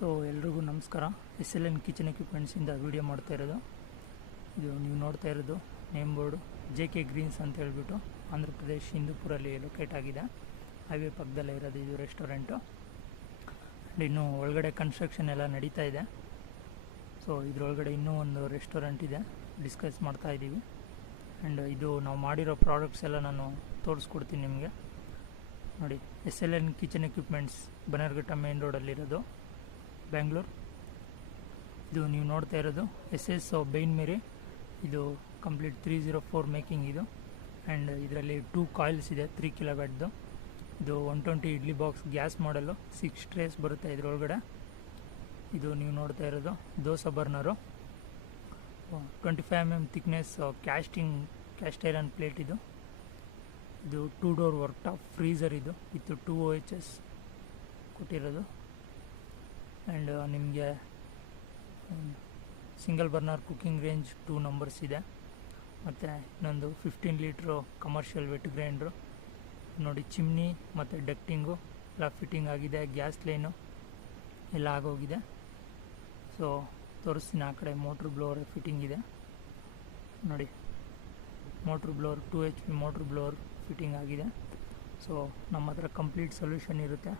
So ಎಲ್ರಿಗೂ ನಮಸ್ಕಾರ. SLN kitchen ಎಕ್ವಿಪ್ಮೆಂಟ್ಸಿಂದ video ಮಾಡ್ತಾ ಇರೋದು. ಇದು ನೀವು ನೋಡ್ತಾ ಇರೋದು ನೇಮ್ ಬೋರ್ಡು JK ಗ್ರೀನ್ಸ್ ಅಂತ ಹೇಳ್ಬಿಟ್ಟು ಆಂಧ್ರ ಪ್ರದೇಶ್ ಹಿಂದೂಪುರಲ್ಲಿ ಲೊಕೇಟ್ ಆಗಿದೆ. ಹೈವೇ ಪಕ್ಕದಲ್ಲೇ ಇರೋದು ಇದು ರೆಸ್ಟೋರೆಂಟು. ಆ್ಯಂಡ್ ಇನ್ನೂ ಒಳಗಡೆ ಕನ್ಸ್ಟ್ರಕ್ಷನ್ ಎಲ್ಲ ನಡೀತಾ ಇದೆ. ಸೊ ಇದರೊಳಗಡೆ ಇನ್ನೂ ಒಂದು ರೆಸ್ಟೋರೆಂಟ್ ಇದೆ, ಡಿಸ್ಕಸ್ ಮಾಡ್ತಾ ಇದ್ದೀವಿ. ಆ್ಯಂಡ್ ಇದು ನಾವು ಮಾಡಿರೋ ಪ್ರಾಡಕ್ಟ್ಸ್ ಎಲ್ಲ ನಾನು ತೋರಿಸ್ಕೊಡ್ತೀನಿ ನಿಮಗೆ. ನೋಡಿ, SLN kitchen equipments Bannerghatta main ರೋಡಲ್ಲಿರೋದು, ಬ್ಯಾಂಗ್ಳೂರು. ಇದು ನೀವು ನೋಡ್ತಾ ಇರೋದು SS ಬೈನ್ ಮೇರಿ. ಇದು ಕಂಪ್ಲೀಟ್ 304 ಮೇಕಿಂಗ್ ಇದು. ಆ್ಯಂಡ್ ಇದರಲ್ಲಿ 2 ಕಾಯಿಲ್ಸ್ ಇದೆ, 3 ಕಿಲೋವ್ಯಾಟ್ದು. ಇದು 120 ಇಡ್ಲಿ ಬಾಕ್ಸ್ ಗ್ಯಾಸ್ ಮಾಡಲು 6 ಟ್ರೇಸ್ ಬರುತ್ತೆ ಇದರೊಳಗಡೆ. ಇದು ನೀವು ನೋಡ್ತಾ ಇರೋದು dosa burner, 25 mm thickness cast iron plate ಇದು. ಇದು 2 ಡೋರ್ ವರ್ಕ್ ಟಾಪ್ ಫ್ರೀಸರ್ ಇದು ವಿತ್ 2 OHS ಕೊಟ್ಟಿರೋದು. ಆ್ಯಂಡ್ ನಿಮಗೆ single burner cooking range 2 numbers ಇದೆ. ಮತ್ತು ಇನ್ನೊಂದು 15 ಲೀಟ್ರು ಕಮರ್ಷಿಯಲ್ ವೆಟ್ ಗ್ರೈಂಡ್ರು. ನೋಡಿ, ಚಿಮ್ನಿ ಮತ್ತು ಡಕ್ಟಿಂಗು ಎಲ್ಲ ಫಿಟ್ಟಿಂಗ್ ಆಗಿದೆ, ಗ್ಯಾಸ್ ಲೈನು ಎಲ್ಲ ಆಗೋಗಿದೆ. ಸೊ ತೋರಿಸ್ತೀನಿ. ಆ ಕಡೆ ಮೋಟ್ರ್ ಬ್ಲೋವರ್ ಫಿಟ್ಟಿಂಗ್ ಇದೆ ನೋಡಿ, motor blower 2 HP motor blower fitting ಆಗಿದೆ. ಸೊ ನಮ್ಮ ಹತ್ರ ಕಂಪ್ಲೀಟ್ ಸೊಲ್ಯೂಷನ್ ಇರುತ್ತೆ.